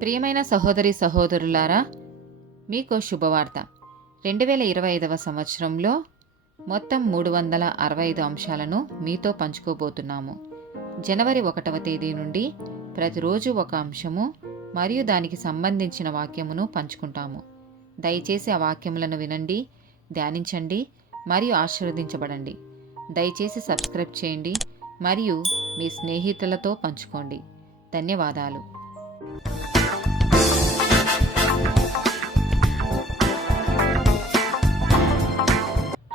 ప్రియమైన సహోదరి సహోదరులారా, మీకో శుభవార్త. 2025 సంవత్సరంలో మొత్తం 365 అంశాలను మీతో పంచుకోబోతున్నాము. జనవరి 1వ తేదీ నుండి ప్రతిరోజు ఒక అంశము మరియు దానికి సంబంధించిన వాక్యమును పంచుకుంటాము. దయచేసి ఆ వాక్యములను వినండి, ధ్యానించండి మరియు ఆశీర్వదించబడండి. దయచేసి సబ్స్క్రైబ్ చేయండి మరియు మీ స్నేహితులతో పంచుకోండి. ధన్యవాదాలు.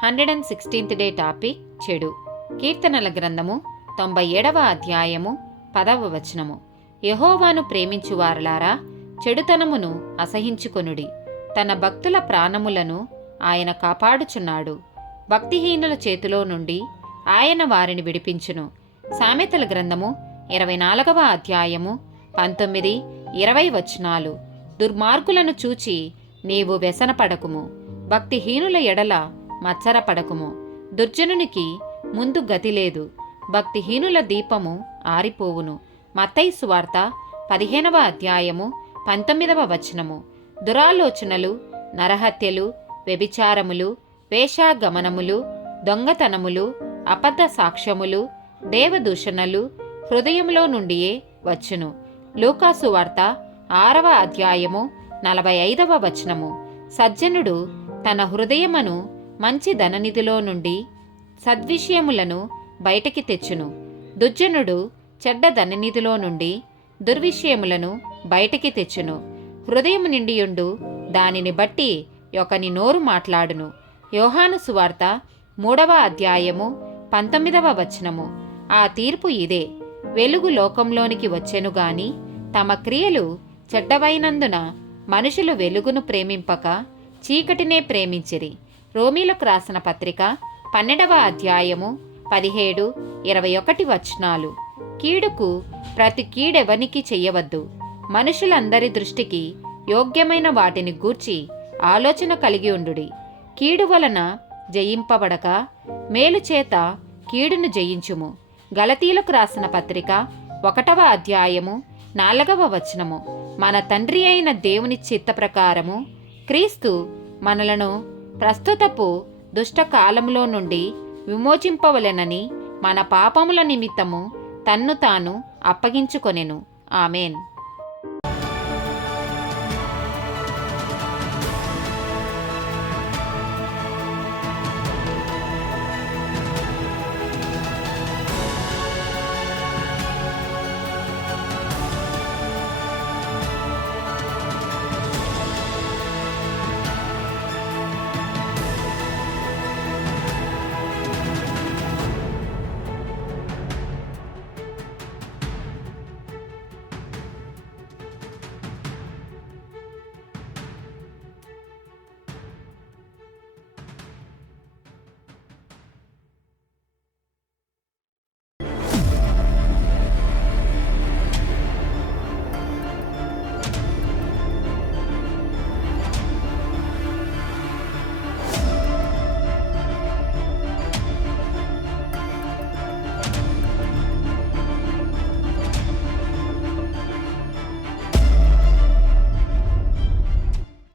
116th డే టాపిక్ చెడు. కీర్తనల గ్రంథము 97వ అధ్యాయము 10వ వచనము. యెహోవాను ప్రేమించువారలారా, చెడుతనమును అసహించుకొనుడి. తన భక్తుల ప్రాణములను ఆయన కాపాడుచున్నాడు. భక్తిహీనుల చేతిలో నుండి ఆయన వారిని విడిపించును. సామెతల గ్రంథము 24వ అధ్యాయము 19, 20 వచనాలు. దుర్మార్గులను చూచి నీవు వ్యసనపడకుము, భక్తిహీనుల ఎడల మత్సరపడకుము. దుర్జనునికి ముందు గతి లేదు, భక్తిహీనుల దీపము ఆరిపోవును. మత్తయి సువార్త 15వ అధ్యాయము 19వ వచనము. దురాలోచనలు, నరహత్యలు, వ్యభిచారములు, వేశ్యాగమనములు, దొంగతనములు, అబద్ధ సాక్ష్యములు, దేవదూషణలు హృదయంలో నుండియే వచ్చును. లూకాసు వార్త 6వ అధ్యాయము 45వ వచనము. సజ్జనుడు తన హృదయమును మంచి ధననిధిలో నుండి సద్విషయములను బయటికి తెచ్చును. దుర్జనుడు చెడ్డ ధననిధిలో నుండి దుర్విషయములను బయటికి తెచ్చును. హృదయము నిండియుండు దానిని బట్టి ఒకని నోరు మాట్లాడును. యోహాను సువార్త 3వ అధ్యాయము 19వ వచనము. ఆ తీర్పు ఇదే: వెలుగు లోకంలోనికి వచ్చెను గాని తమ క్రియలు చెడ్డవైనందున మనుషులు వెలుగును ప్రేమింపక చీకటినే ప్రేమించిరి. రోమీలకు రాసిన పత్రిక 12వ అధ్యాయము 17, 21 వచనాలు. కీడుకు ప్రతి కీడెవనికి చెయ్యవద్దు. మనుషులందరి దృష్టికి యోగ్యమైన వాటిని గూర్చి ఆలోచన కలిగి ఉండుడి. కీడు వలన జయింపబడక మేలు చేత కీడును జయించుము. గలతీలకు రాసిన పత్రిక 1వ అధ్యాయము 4వ వచనము. మన తండ్రి అయిన దేవుని చిత్త ప్రకారము క్రీస్తు మనలను ప్రస్తుతపు దుష్టకాలములో నుండి విమోచింపవలెనని మన పాపముల నిమిత్తము తన్ను తాను అప్పగించుకొనెను. ఆమేన్.